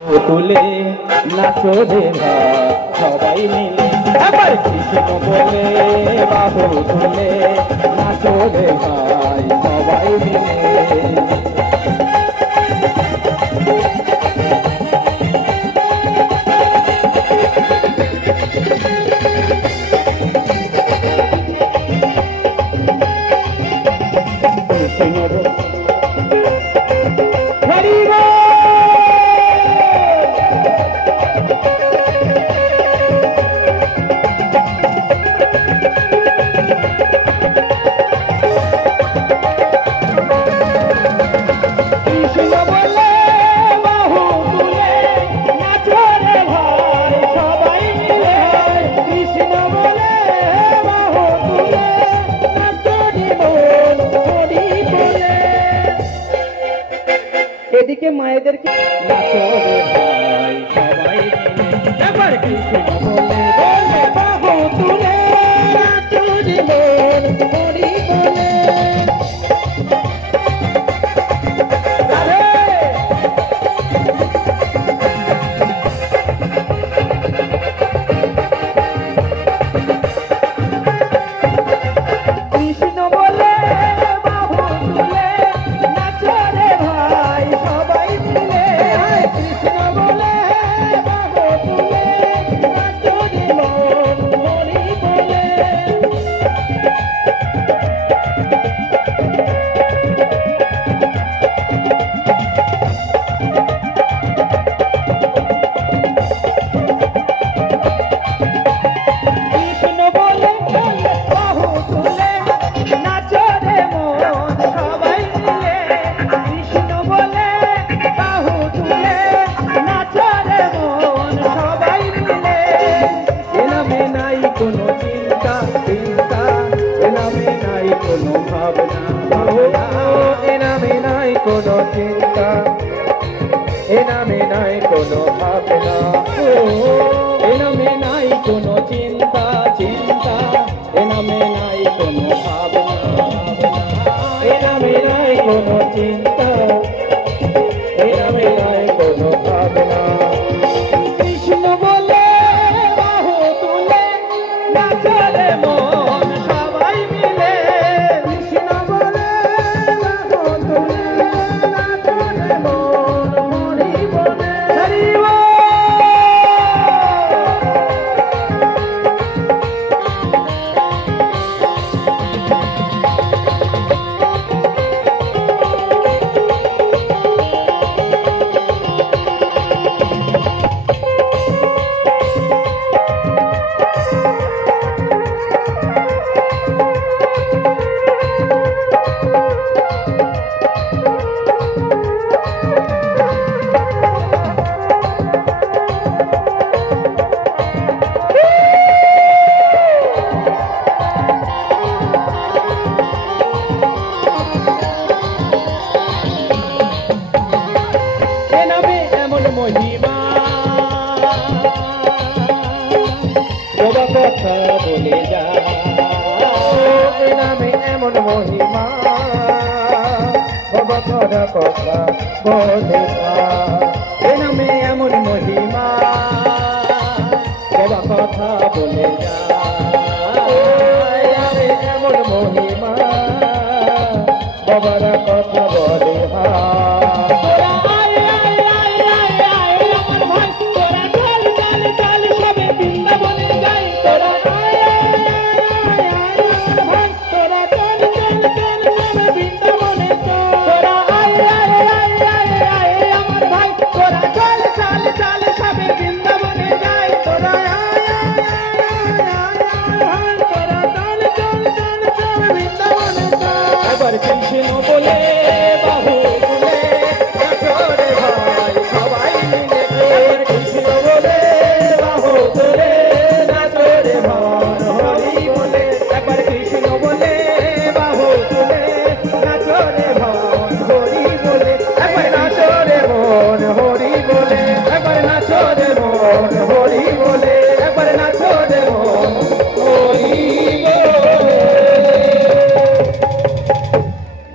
তুলে নাচো রে ভাই সবাই মিলে এবার কৃষ্ণ বলে বাহু তুলে নাচো রে ভাই সবাই মিলে এদিকে মায়েদেরকে নাচো রে ভাই সবাই মিলে এবার কৃষ্ণ বলে বলে বাহু তুলে নাচো রে মন হরি বলে কৃষ্ণ বলে বাহু তুলে নাচো রে ভাই সবাই মিলে কৃষ্ণ বলে বাহু তুলে নাচো রে মন হরি বলে কৃষ্ণ বলে বাহু তুলে নাচো রে মন সবাই মিলে কৃষ্ণ বলে বাহু তুলে নাচো রে মন সবাই মিলে এ নামে নাই কোনো চিন্তা চিন্তা এ নামে নাই কোনো ভাবনা ভাবনা এ নামে নাই কোনো চিন্তা এ নামে নাই কোনো ভাবনা এ নামে নাই কোনো চিন্তা চিন্তা এ নামে নাই কোনো ভাবনা এ নামে নাই কোনো চিন্তা এ নামে নাই কোনো ভাবনা কৃষ্ণ বলে বাহু তুলে নাচো রে মন সবাই মিলে কৃষ্ণ বলে বাহু তুলে নাচো রে মন হরি বলে হরি বল এ নামে এমন মহিমা বাবা কথা বলে যা এ নামে এমন মহিমা বাবা কথা বলে যা